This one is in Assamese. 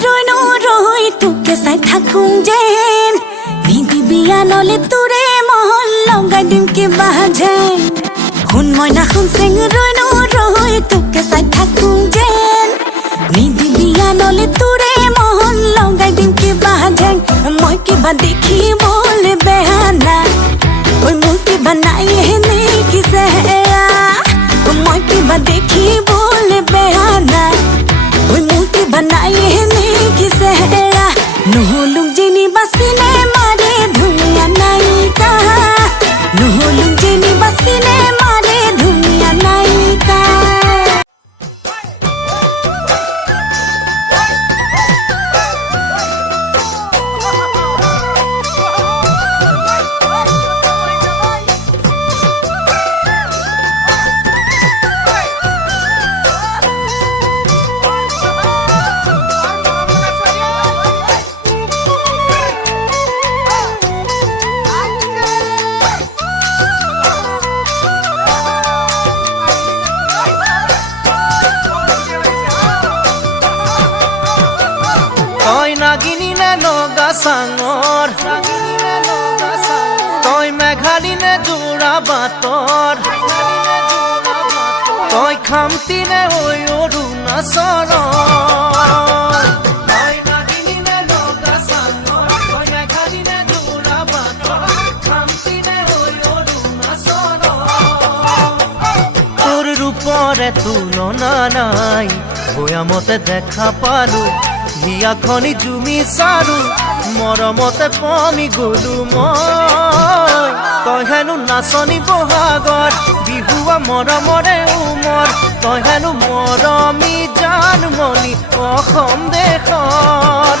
ৰৈ নৰৈ তোকে চাই থাকোঁ যেন নিদিবি আনলে তোৰে মহল লগাই দিম কিবা যেন শুন মইনা শুন চেং ৰৈ নৰৈ তোকে চাই থাকোঁ যেন নিদিবি আনলে তোৰে মহল লগাই দিম কিবা যেন মই কিবা দেখিবলৈ বেয়া নাই ঐ মোৰ কিবা নাই এনে কিছে মই কিবা দেখিবলৈ বেয়া নাই ঐ মোৰ কিবা নাই এনে কিছে নহ'লো যেনিবা চিনেমাৰে ধুনীয়া নায়িকা নহ'লো যেনিবা চিনেমাৰে ধুনীয়া নায়িকা নাগিনী নে নগা চাঙৰ তই মেঘালী নে যোৰা বাটৰ তই খামতি নে ঐ অৰুণাচলৰ তই নাগিনী নে নগা চাঙৰ তই মেঘালী নে যোৰা বাটৰ খামতি নে ঐ অৰুণাচলৰ তোৰ ৰূপৰে তুলনা নাই বয়ামতে দেখা পালো হিয়াখনি জুমি চাৰু মৰমতে পমি গলো মই তই হেনো নাচনি বহাগত বিহুৱা মৰমৰে উমৰ তই হেনো মৰমী জানমণি অসম দেশৰ